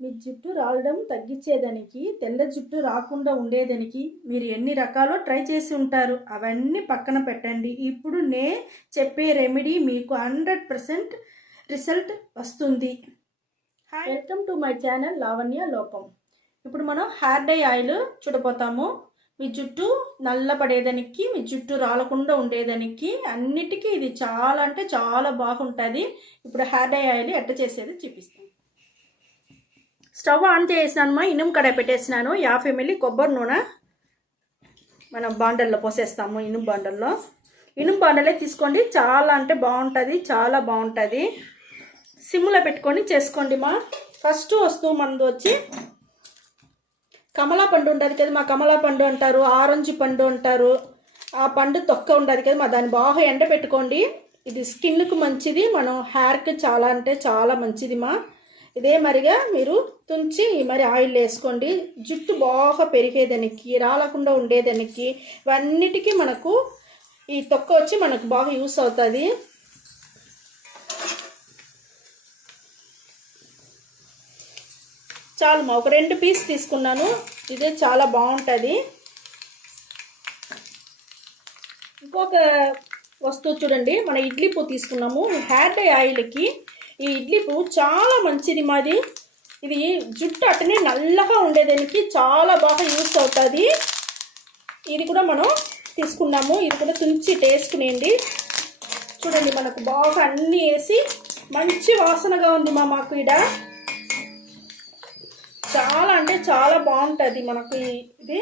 మీ జుట్టు రాలడం తగ్గించేదానికి, తెల్ల జుట్టు రాకుండా ఉండేదానికి మీరు ఎన్ని రకాలో ట్రై చేసి ఉంటారు. అవన్నీ పక్కన పెట్టండి. ఇప్పుడు చెప్పే రెమెడీ మీకు 100% రిజల్ట్ వస్తుంది. Welcome to my channel Lavanya లోపం. ఇప్పుడు మనం హెయిర్ డై ఆయిల్ చూడబోతాము. మీ జుట్టు నల్లపడేదానికి, మీ జుట్టు రాలకుండా ఉండేదానికి అన్నిటికీ ఇది చాలా అంటే చాలా బాగుంటుంది. ఇప్పుడు హెయిర్ డై ఆయిల్ ఎట్ట చేసేది చూపిస్తాను. స్టవ్ ఆన్ చేసినానమ్మా, ఇనుము కడాయి పెట్టేసినాను. 50 ml కొబ్బరి నూనె మనం బాండల్లో పోసేస్తాము. ఇనుము బాండలే తీసుకోండి, చాలా అంటే బాగుంటుంది, చాలా బాగుంటుంది. సిమ్లో పెట్టుకొని చేసుకోండి మా. ఫస్ట్ వస్తువు మనది వచ్చి కమలా పండు ఉంటుంది కదా, మా కమలా పండు అంటారు, ఆరెంజ్ పండు అంటారు. ఆ పండు తొక్క ఉంటుంది కదా మా, దాన్ని బాగా ఎండ పెట్టుకోండి. ఇది స్కిన్కు మంచిది, మనం హెయిర్కి చాలా అంటే చాలా మంచిది మా. ఇదే మరిగా మీరు తుంచి మరి ఆయిల్ వేసుకోండి. జుట్టు బాగా పెరిగేదానికి, రాలకుండా ఉండేదానికి, ఇవన్నిటికీ మనకు ఈ తొక్క వచ్చి మనకు బాగా యూస్ అవుతుంది. చాలు మా, ఒక 2 పీస్ తీసుకున్నాను. ఇదే చాలా బాగుంటుంది. ఇంకొక వస్తువు చూడండి, మన ఇడ్లీ పువ్వు తీసుకున్నాము. హెయిర్ డై ఆయిల్కి ఈ ఇడ్లీ పువ్వు చాలా మంచిది మాది. ఇది జుట్టు అట్టనే నల్లగా ఉండేదానికి చాలా బాగా యూస్ అవుతుంది. ఇది కూడా మనం తీసుకున్నాము. ఇది కూడా తుంచి టేస్ట్నేయండి. చూడండి, మనకు బాగా అన్నీ వేసి మంచి వాసనగా ఉంది మా. మాకు ఇక్కడ చాలా అంటే చాలా బాగుంటుంది మనకు. ఇది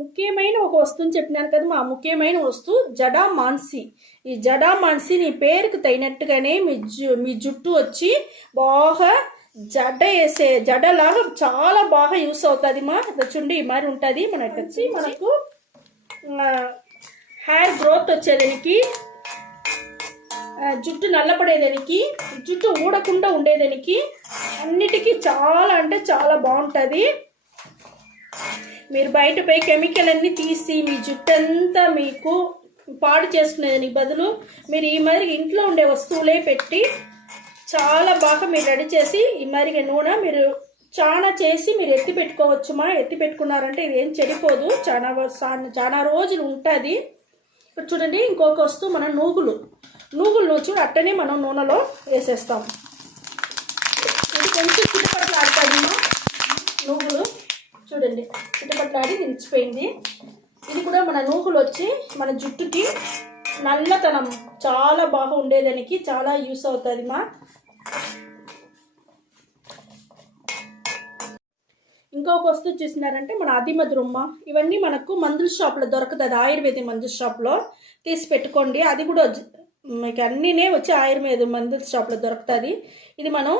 ముఖ్యమైన ఒక వస్తువుని చెప్పినాను కదా మా, ముఖ్యమైన వస్తువు జడామాన్సి. ఈ జడామాన్సి నీ పేరుకు తగినట్టుగానే మీ జుట్టు వచ్చి బాగా జడలాగా చాలా బాగా యూస్ అవుతుంది మా. చూడండి ఈ మరి ఉంటుంది మనకు వచ్చి, మనకు హెయిర్ గ్రోత్ వచ్చేదానికి, జుట్టు నల్లపడేదానికి, జుట్టు ఊడకుండా ఉండేదానికి అన్నిటికీ చాలా అంటే చాలా బాగుంటుంది. మీరు బయట పోయి కెమికల్ అన్నీ తీసి మీ జుట్టు అంతా మీకు పాడు చేసుకునేదానికి బదులు మీరు ఈ మరి ఇంట్లో ఉండే వస్తువులే పెట్టి చాలా బాగా మీరు రెడీ చేసి ఈ మరిగే నూనె మీరు చాలా చేసి మీరు ఎత్తి పెట్టుకోవచ్చు మా. ఎత్తి పెట్టుకున్నారంటే ఇది ఏం చెడిపోదు, చాలా రోజులు ఉంటుంది. ఇప్పుడు చూడండి, ఇంకొక వస్తువు మనం నూగులు చూడు అట్టనే మనం నూనెలో వేసేస్తాం. ఇది కొంచెం చిటపట్లాడుతుంది మా నూగులు. చూడండి, చిటపట్లాడి నిలిచిపోయింది. ఇది కూడా మన నూగులు వచ్చి మన జుట్టుకి నల్లతనం చాలా బాగా ఉండేదానికి చాలా యూస్ అవుతుంది మా. ఇంకొక వస్తువు చూసినారంటే మన అదిమధురమ్మ. ఇవన్నీ మనకు మందుల షాప్లో దొరుకుతుంది, ఆయుర్వేద మందుల షాప్లో తీసి పెట్టుకోండి. అది కూడా మీకు అన్నీనే వచ్చి ఆయుర్వేద మందుల షాప్లో దొరుకుతుంది. ఇది మనం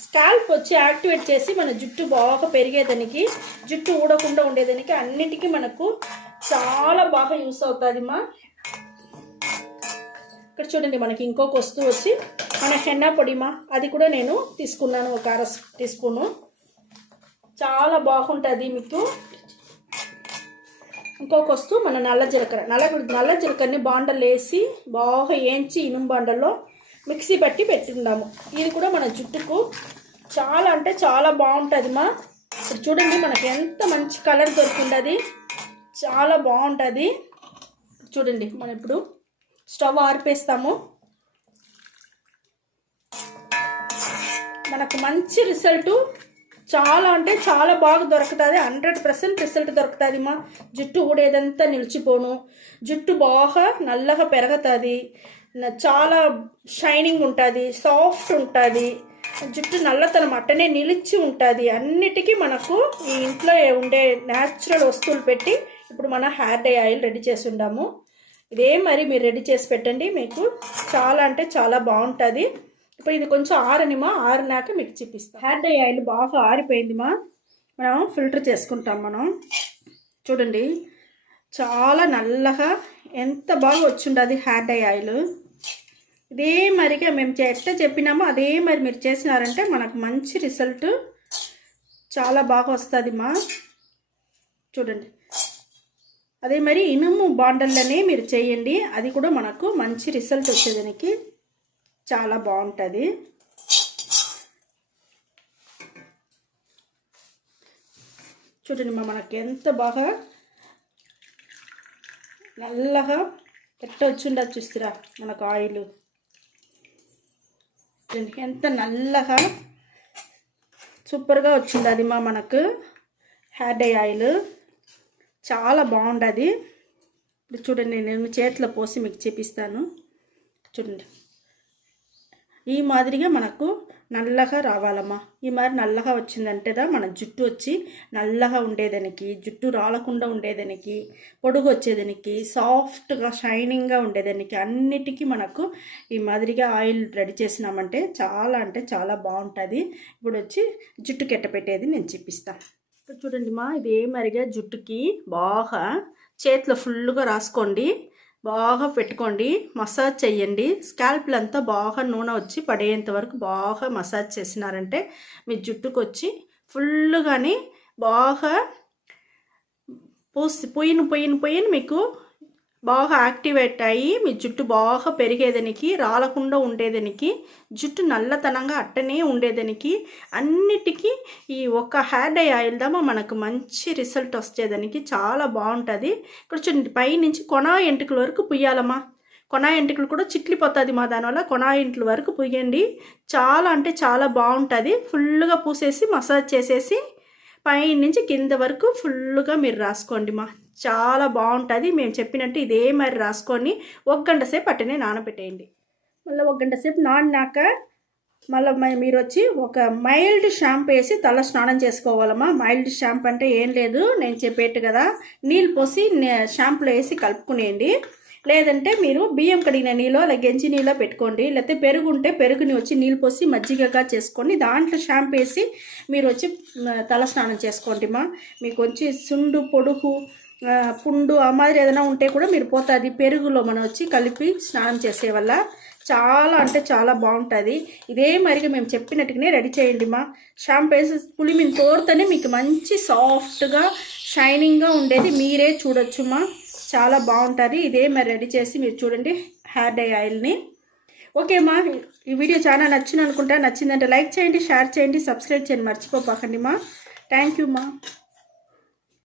స్కాల్ప్ వచ్చి యాక్టివేట్ చేసి మన జుట్టు బాగా పెరిగేదానికి, జుట్టు ఊడకుండా ఉండేదానికి అన్నిటికీ మనకు చాలా బాగా యూస్ అవుతుంది మా. ఇక్కడ చూడండి, మనకి ఇంకొక వస్తువు వచ్చి మన హెన్నా పొడి మా. అది కూడా నేను తీసుకున్నాను, ఒక 1/2 టీస్పూను. చాలా బాగుంటుంది మీకు. ఇంకొక వస్తువు మన నల్ల జీలకర్రని బాండలు వేసి బాగా వేయించి ఇనుము బాండల్లో మిక్సీ పట్టి పెట్టుకుందాము. ఇది కూడా మన జుట్టుకు చాలా అంటే చాలా బాగుంటుంది మా. ఇప్పుడు చూడండి, మనకి ఎంత మంచి కలర్ దొరుకుతుంది, చాలా బాగుంటుంది. చూడండి, మనం ఇప్పుడు స్టవ్ ఆర్పేస్తాము. మనకు మంచి రిజల్ట్ చాలా అంటే చాలా బాగా దొరుకుతుంది. 100% రిజల్ట్ దొరుకుతుంది మా. జుట్టు ఊడేదంతా నిలిచిపోను, జుట్టు బాగా నల్లగా పెరుగుతుంది, చాలా షైనింగ్ ఉంటుంది, సాఫ్ట్ ఉంటుంది, జుట్టు నల్లతనం అట్టనే నిలిచి ఉంటుంది. అన్నిటికీ మనకు ఈ ఇంట్లో ఉండే న్యాచురల్ వస్తువులు పెట్టి ఇప్పుడు మన హెయిర్ డై ఆయిల్ రెడీ చేసి ఉండాము. ఇదే మరి మీరు రెడీ చేసి పెట్టండి, మీకు చాలా అంటే చాలా బాగుంటుంది. ఇప్పుడు ఇది కొంచెం ఆరినాక మీకు చూపిస్తాం. హెయిర్ డై ఆయిల్ బాగా ఆరిపోయింది మా, మనం ఫిల్టర్ చేసుకుంటాం మనం. చూడండి, చాలా నల్లగా ఎంత బాగా వచ్చిండది హెయిర్ డై ఆయిల్. ఇదే మరిగా మేము ఎట్లా చెప్పినామో అదే మరి మీరు చేసినారంటే మనకు మంచి రిజల్ట్ చాలా బాగా వస్తుంది మా. చూడండి, అదే మరి ఇనుము బాండల్లోనే మీరు చేయండి, అది కూడా మనకు మంచి రిజల్ట్ వచ్చేదానికి చాలా బాగుంటుంది. చూడండి మా మనకి ఎంత బాగా నల్లగా ఎట్లా వచ్చిండదు చూస్తురా మనకు ఆయిల్. ఎంత నల్లగా సూపర్గా వచ్చింది అది మనకు హెయిర్ డై ఆయిల్ చాలా బాగుండదు. ఇప్పుడు చూడండి నేను చేతిలో పోసి మీకు చూపిస్తాను. చూడండి ఈ మాదిరిగా మనకు నల్లగా రావాలమ్మా. ఈ మాదిరి నల్లగా వచ్చిందంటేదా మన జుట్టు వచ్చి నల్లగా ఉండేదానికి, జుట్టు రాలకుండా ఉండేదానికి, పొడుగు వచ్చేదానికి, సాఫ్ట్గా షైనింగ్గా ఉండేదానికి అన్నిటికీ మనకు ఈ మాదిరిగా ఆయిల్ రెడీ చేసినామంటే చాలా అంటే చాలా బాగుంటుంది. ఇప్పుడు వచ్చి జుట్టు కెట్టపెట్టేది నేను చూపిస్తాను. ఇప్పుడు చూడండి ఇది మరిగా జుట్టుకి బాగా చేతిలో ఫుల్గా రాసుకోండి, బాగా పెట్టుకోండి, మసాజ్ చేయండి. స్కాల్ప్లు అంతా బాగా నూనె వచ్చి పడేంత వరకు బాగా మసాజ్ చేసినారంటే మీ జుట్టుకు వచ్చి ఫుల్గాని బాగా పోయిన మీకు బాగా యాక్టివేట్ అయ్యి మీ జుట్టు బాగా పెరిగేదానికి, రాలకుండా ఉండేదానికి, జుట్టు నల్లతనంగా అట్టనే ఉండేదానికి అన్నిటికీ ఈ ఒక హెయిర్ డై ఆయిల్ దామా మనకు మంచి రిజల్ట్ వచ్చేదానికి చాలా బాగుంటుంది. ఇక్కడ చూడండి పైనుంచి కొన ఎంటుకల వరకు పుయ్యాలమ్మా. కొన ఎంటుకలు కూడా చిట్లిపోతుంది దానివల్ల కొన ఎంటుకల వరకు పుయ్యండి. చాలా అంటే చాలా బాగుంటుంది. ఫుల్గా పూసేసి మసాజ్ చేసేసి పైనుంచి కింద వరకు ఫుల్గా మీరు రాసుకోండి చాలా బాగుంటుంది. మేము చెప్పినట్టు ఇదే మరి రాసుకొని 1 గంట సేపు అట్టనే నానబెట్టేయండి. మళ్ళీ 1 గంట సేపు నానినాక మళ్ళీ మీరు వచ్చి ఒక మైల్డ్ షాంపూ వేసి తల స్నానం చేసుకోవాలమ్మా. మైల్డ్ షాంపూ అంటే ఏం లేదు, నేను చెప్పేట్టు కదా నీళ్ళు పోసి షాంపూలో వేసి కలుపుకునేయండి. లేదంటే మీరు బియ్యం కడిగిన నీళ్ళు అలా గెంజి నీళ్ళో పెట్టుకోండి. లేకపోతే పెరుగు ఉంటే పెరుగుని వచ్చి నీళ్ళు పోసి మజ్జిగగా చేసుకొని దాంట్లో షాంపూ వేసి మీరు వచ్చి తల స్నానం చేసుకోండి మీకు వచ్చి సుండు, పొడుగు, పుండు ఆ మాదిరి ఏదైనా ఉంటే కూడా మీరు పోతుంది. పెరుగులో మనం వచ్చి కలిపి స్నానం చేసే వల్ల చాలా అంటే చాలా బాగుంటుంది. ఇదే మరిగా మేము చెప్పినట్టుగానే రెడీ చేయండి షాంపూ వేసి పులిమిని తోడుతోనే మీకు మంచి సాఫ్ట్గా షైనింగ్గా ఉండేది మీరే చూడొచ్చు చాలా బాగుంటుంది. ఇదే మరి రెడీ చేసి మీరు చూడండి హెయిర్ డై ఆయిల్ని. ఓకే ఈ వీడియో చాలా నచ్చింది అనుకుంటా. నచ్చిందంటే లైక్ చేయండి, షేర్ చేయండి, సబ్స్క్రైబ్ చేయండి మర్చిపోకండి థ్యాంక్ యూ